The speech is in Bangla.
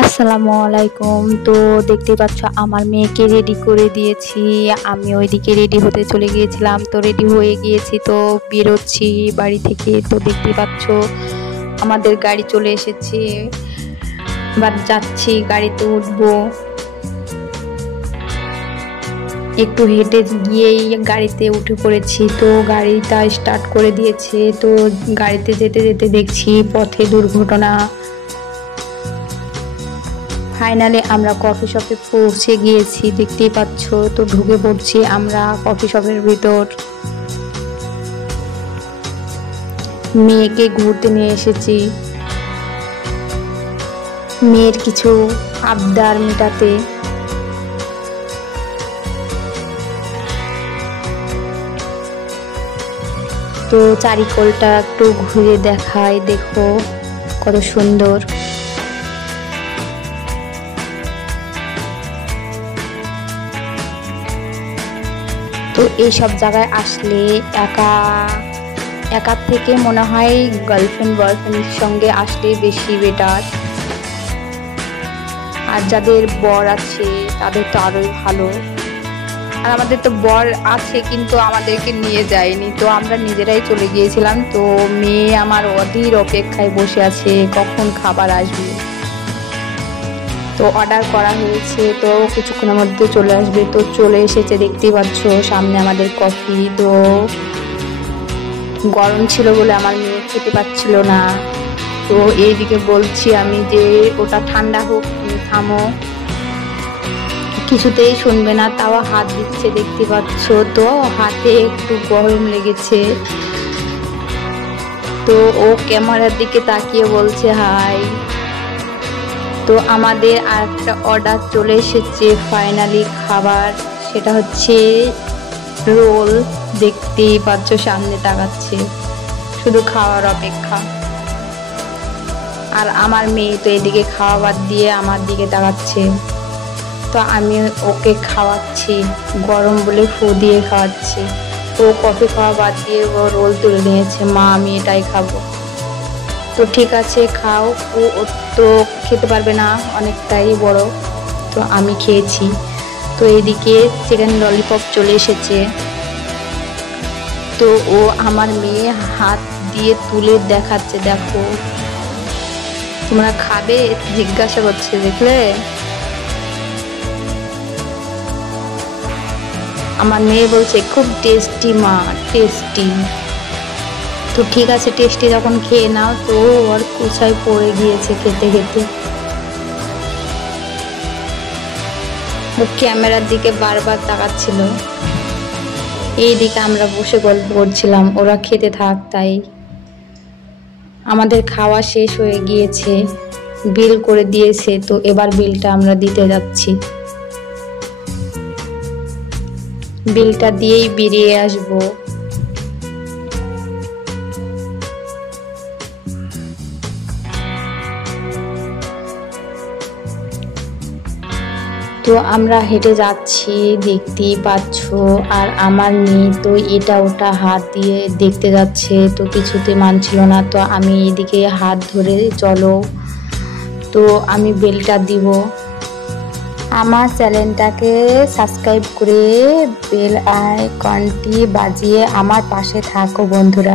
আসসালামু আলাইকুম। তো দেখতেই পাচ্ছ আমার মেয়েকে রেডি করে দিয়েছি। আমি ওইদিকে রেডি হতে চলে গিয়েছিলাম, তো রেডি হয়ে গিয়েছি, তো বেরোচ্ছি বাড়ি থেকে। তো দেখতেই পাচ্ছ আমাদের গাড়ি চলে এসেছে, এবার যাচ্ছি, গাড়িতে উঠবো। একটু হেঁটে গিয়েই গাড়িতে উঠে পড়েছি, তো গাড়িটা স্টার্ট করে দিয়েছে। তো গাড়িতে যেতে যেতে দেখছি পথে দুর্ঘটনা। ফাইনালি আমরা কফি শপে পৌঁছে গিয়েছি, দেখতেই পাচ্ছ। তো ঢুকে পড়ছি আমরা কফি শপের ভিতর। মেয়েকে ঘুরতে নিয়ে এসেছি, মেয়ের কিছু আবদার মেটাতে। তো চারিকোলটা একটু ঘুরে দেখায়, দেখো কত সুন্দর। তো এইসব জায়গায় আসলে একা থেকে মনে হয় গার্লফ্রেন্ড বয়ফ্রেন্ডের সঙ্গে আসলে বেশি বেটার। আর যাদের বর আছে তাদের তো আরোই ভালো। আর আমাদের তো বর আছে কিন্তু আমাদেরকে নিয়ে যায়নি, তো আমরা নিজেরাই চলে গিয়েছিলাম। তো মেয়ে আমার অধীর অপেক্ষায় বসে আছে কখন খাবার আসবে। তো অর্ডার করা হয়েছে, তো কিছুক্ষণের মধ্যে চলে আসবে। তো চলে এসেছে, দেখতেই পাচ্ছ সামনে আমাদের কফি। তো গরম ছিল বলে আমার মেয়ে খেতে পাচ্ছিল না। তো এইদিকে বলছি আমি যে ওটা ঠান্ডা হোক, থামো। কিছুতেই শুনবে না, তাও হাত দিচ্ছে, দেখতে পাচ্ছ। তো হাতে একটু গরম লেগেছে। তো ও ক্যামেরার দিকে তাকিয়ে বলছে হাই। তো আমাদের আরেকটা অর্ডার চলে এসেছে ফাইনালি খাবার, সেটা হচ্ছে রোল। দেখতেই পাচ্ছ সামনে তাকাচ্ছে, শুধু খাওয়ার অপেক্ষা। আর আমার মেয়ে তো এদিকে খাওয়া বাদ দিয়ে আমার দিকে তাকাচ্ছে। তো আমি ওকে খাওয়াচ্ছি, গরম বলে ফু দিয়ে খাওয়াচ্ছি। ও কফি খাওয়া বাদ দিয়ে ও রোল তুলে নিয়েছে, মা আমি এটাই খাবো। তো ঠিক আছে খাও। ও তো খেতে পারবে না, অনেকটাই বড়। তো আমি খেয়েছি। তো এদিকে চিকেন ললিপপ চলে এসেছে। তো ও আমার মেয়ে হাত দিয়ে তুলে দেখাচ্ছে, দেখো তোমরা খাবে, জিজ্ঞাসা করছে, দেখলে। আমার মেয়ে বলছে খুব টেস্টি মা, টেস্টি। তো ঠিক আছে, টেস্টি যখন খেয়ে নাও। তো ওর কোথায় পড়ে গিয়েছে খেতে খেতে। ও ক্যামেরার দিকে বারবার তাকাচ্ছিল। এইদিকে আমরা বসে গল্প করছিলাম, ওরা খেতে থাক। তাই আমাদের খাওয়া শেষ হয়ে গিয়েছে, বিল করে দিয়েছে। তো এবার বিলটা আমরা দিতে যাচ্ছি, বিলটা দিয়েই বেরিয়ে আসবো। তো আমরা হেঁটে যাচ্ছি, দেখতেই পাচ্ছ। আর আমার মেয়ে তো এটা ওটা হাত দিয়ে দেখতে যাচ্ছে, তো কিছুতে মানছিল না। তো আমি এদিকে হাত ধরে চলো, তো আমি বেলটা দিব। আমার চ্যানেলটাকে সাবস্ক্রাইব করে বেল আইকনটি বাজিয়ে আমার পাশে থাকো বন্ধুরা।